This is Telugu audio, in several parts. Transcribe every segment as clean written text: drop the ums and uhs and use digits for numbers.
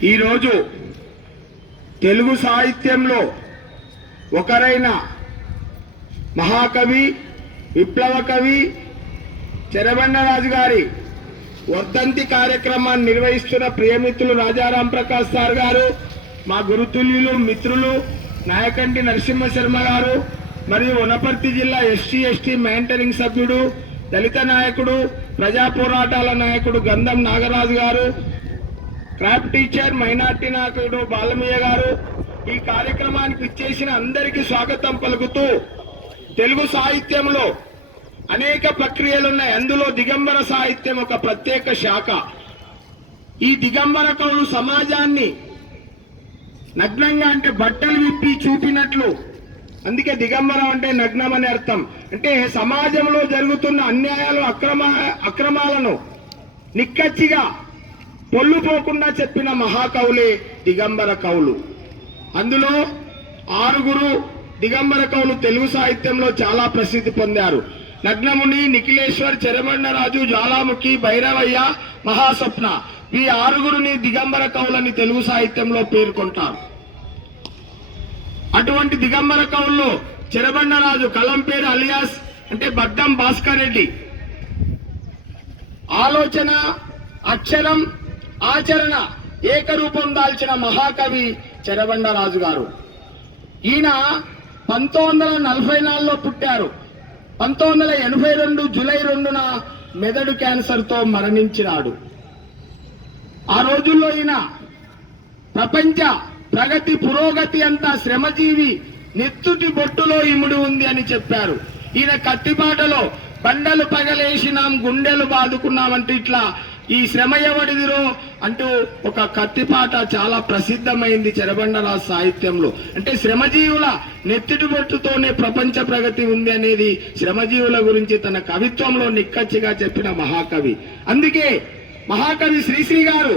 ఈరోజు తెలుగు సాహిత్యంలో ఒకరైన మహాకవి విప్లవ కవి చెరబండరాజు గారి వర్ధంతి కార్యక్రమాన్ని నిర్వహిస్తున్న ప్రియమిత్రులు రాజారాం ప్రకాష్ సార్ గారు, మా గురుతుల్యులు మిత్రులు నాయకంటి నరసింహ శర్మ గారు, మరియు వనపర్తి జిల్లా ఎస్టీ మెయింటైనింగ్ సభ్యుడు, దళిత నాయకుడు, ప్రజా పోరాటాల నాయకుడు గంధం నాగరాజు గారు, క్రాఫ్ట్ టీచర్ మైనార్టీ నాయకుడు బాలమయ్య గారు, ఈ కార్యక్రమానికి ఇచ్చేసిన అందరికీ స్వాగతం పలుకుతూ, తెలుగు సాహిత్యంలో అనేక ప్రక్రియలు ఉన్నాయి. అందులో దిగంబర సాహిత్యం ఒక ప్రత్యేక శాఖ. ఈ దిగంబర కవులు సమాజాన్ని నగ్నంగా అంటే బట్టలు విప్పి చూపినట్లు, అందుకే దిగంబరం అంటే నగ్నం అని అర్థం. అంటే సమాజంలో జరుగుతున్న అన్యాయాలు అక్రమాలను నిక్కచ్చిగా పొల్లుపోకుండా చెప్పిన మహాకవులే దిగంబర కవులు. అందులో 6 దిగంబర కవులు తెలుగు సాహిత్యంలో చాలా ప్రసిద్ధి పొందారు. నగ్నముని, నిఖిలేశ్వర్, చెరబండరాజు, జ్వాలాముఖి, భైరవయ్య, మహాస్వప్న, ఈ 6 దిగంబర కవులని తెలుగు సాహిత్యంలో పేర్కొంటారు. అటువంటి దిగంబర కవుల్లో చెరబండరాజు కలం పేరు అలియాస్ అంటే బద్దం భాస్కర్ రెడ్డి. ఆలోచన, అక్షరం, ఆచరణ ఏకరూపం దాల్చిన మహాకవి చెరబండరాజు గారు. ఈయన 1944లో పుట్టారు. 1982 జూలై 2న మెదడు క్యాన్సర్తో మరణించినాడు. ఆ రోజుల్లో ఈయన ప్రపంచ ప్రగతి పురోగతి అంతా శ్రమజీవి నెత్తుటి బొట్టులో ఇముడి ఉంది అని చెప్పారు. ఈయన కత్తిపాటలో బండలు పగలేసినాం గుండెలు బాదుకున్నామంటూ ఇట్లా ఈ శ్రమ ఎవడిదిరో అంటూ ఒక కత్తిపాట చాలా ప్రసిద్ధమైంది చెరబండరాజు సాహిత్యంలో. అంటే శ్రమజీవుల నెత్తిటి బొట్టుతోనే ప్రపంచ ప్రగతి ఉంది అనేది శ్రమజీవుల గురించి తన కవిత్వంలో నిక్కచ్చిగా చెప్పిన మహాకవి. అందుకే మహాకవి శ్రీశ్రీ గారు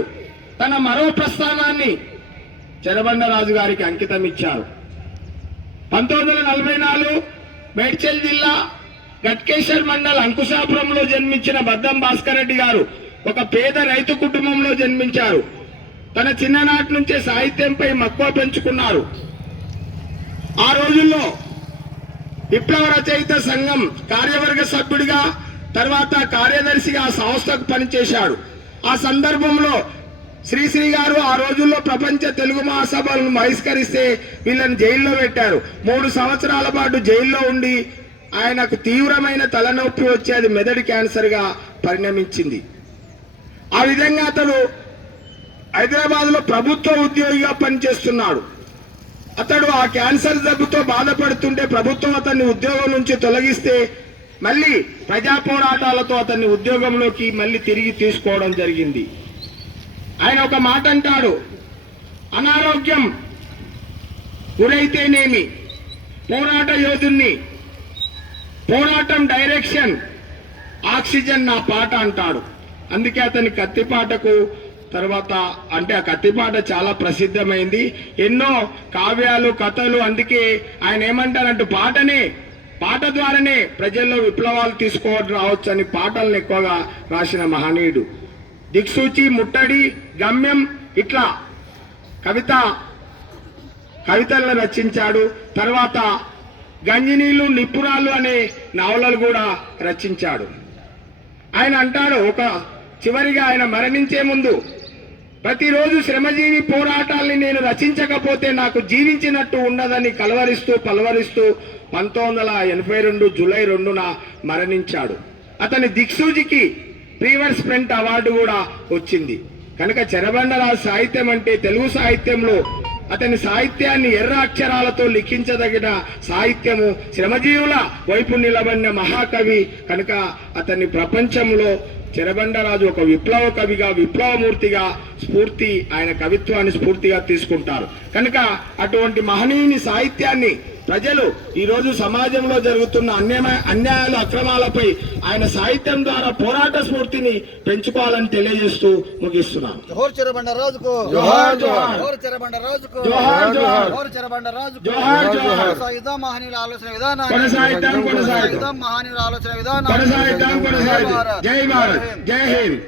తన మరో ప్రస్థానాన్ని చెరబండరాజు గారికి అంకితం ఇచ్చారు. 1944 మేడ్చల్ జిల్లా గట్కేశ్వర్ మండల్ అంకుశాపురంలో జన్మించిన బద్దం భాస్కర్ రెడ్డి గారు ఒక పేద రైతు కుటుంబంలో జన్మించారు. తన చిన్ననాటి నుంచే సాహిత్యంపై మక్కువ పెంచుకున్నారు. ఆ రోజుల్లో విప్లవ రచయిత సంఘం కార్యవర్గ సభ్యుడిగా, తర్వాత కార్యదర్శిగా ఆ సంస్థకు పనిచేశాడు. ఆ సందర్భంలో శ్రీశ్రీ గారు ఆ రోజుల్లో ప్రపంచ తెలుగు మహాసభలను బహిష్కరిస్తే వీళ్ళని జైల్లో పెట్టారు. 3 సంవత్సరాల పాటు జైల్లో ఉండి ఆయనకు తీవ్రమైన తలనొప్పి వచ్చి అది మెదడు క్యాన్సర్ గా పరిణమించింది. ఆ విధంగా అతడు హైదరాబాద్ లో ప్రభుత్వ ఉద్యోగిగా పనిచేస్తున్నాడు. అతడు ఆ క్యాన్సర్ జబ్బుతో బాధపడుతుంటే ప్రభుత్వం అతన్ని ఉద్యోగం నుంచి తొలగిస్తే మళ్ళీ ప్రజా పోరాటాలతో అతన్ని ఉద్యోగంలోకి మళ్ళీ తిరిగి తీసుకోవడం జరిగింది. ఆయన ఒక మాట అంటాడు, అనారోగ్యం గురైతేనేమి పోరాట యోధుణ్ణి, పోరాటం డైరెక్షన్, ఆక్సిజన్ నా పాట అంటాడు. అందుకే అతని కత్తిపాటకు తర్వాత అంటే ఆ కత్తిపాట చాలా ప్రసిద్ధమైంది. ఎన్నో కావ్యాలు, కథలు, అందుకే ఆయన ఏమంటారంటూ పాట ద్వారానే ప్రజల్లో విప్లవాలు తీసుకోవడం రావచ్చు అని పాటలను ఎక్కువగా రాసిన మహనీయుడు. దిక్సూచి, ముట్టడి, గమ్యం ఇట్లా కవితలను రచించాడు. తర్వాత గంజినీళ్ళు, నిపురాలు అనే నవలలు కూడా రచించాడు. ఆయన అంటాడు చివరిగా ఆయన మరణించే ముందు, ప్రతిరోజు శ్రమజీవి పోరాటాల్ని నేను రచించకపోతే నాకు జీవించినట్టు ఉండదని పలవరిస్తూ 1982 జూలై 2న మరణించాడు. అతని దిక్సూచికి ప్రీవర్స్ ఫ్రంట్ అవార్డు కూడా వచ్చింది. కనుక చెరబండరాజు సాహిత్యం అంటే తెలుగు సాహిత్యంలో అతని సాహిత్యాన్ని ఎర్ర అక్షరాలతో లిఖించదగిన సాహిత్యము, శ్రమజీవుల వైపు నిలబడిన మహాకవి. కనుక అతన్ని ప్రపంచంలో చెరబండరాజు ఒక విప్లవ కవిగా, విప్లవమూర్తిగా ఆయన కవిత్వాన్ని స్ఫూర్తిగా తీసుకుంటారు. కనుక అటువంటి మహనీయుని సాహిత్యాన్ని ప్రజలు ఈరోజు సమాజంలో జరుగుతున్న అన్యాయాలు, అక్రమాలపై ఆయన సాహిత్యం ద్వారా పోరాట స్ఫూర్తిని పెంచుకోవాలని తెలియజేస్తూ ముగిస్తున్నాను. జోహార్ చెరబండరాజుకు, జోహార్ జోహార్. జోహార్ చెరబండరాజుకు, జోహార్ జోహార్. జోహార్ చెరబండరాజుకు, జోహార్ జోహార్. కొనసాగిద్దాం మహనీయుల ఆలోచన విధానాన్ని, కొనసాగిద్దాం మహనీయుల ఆలోచన విధానాన్ని, కొనసాగిద్దాం. జై భారత్, జై హింద్.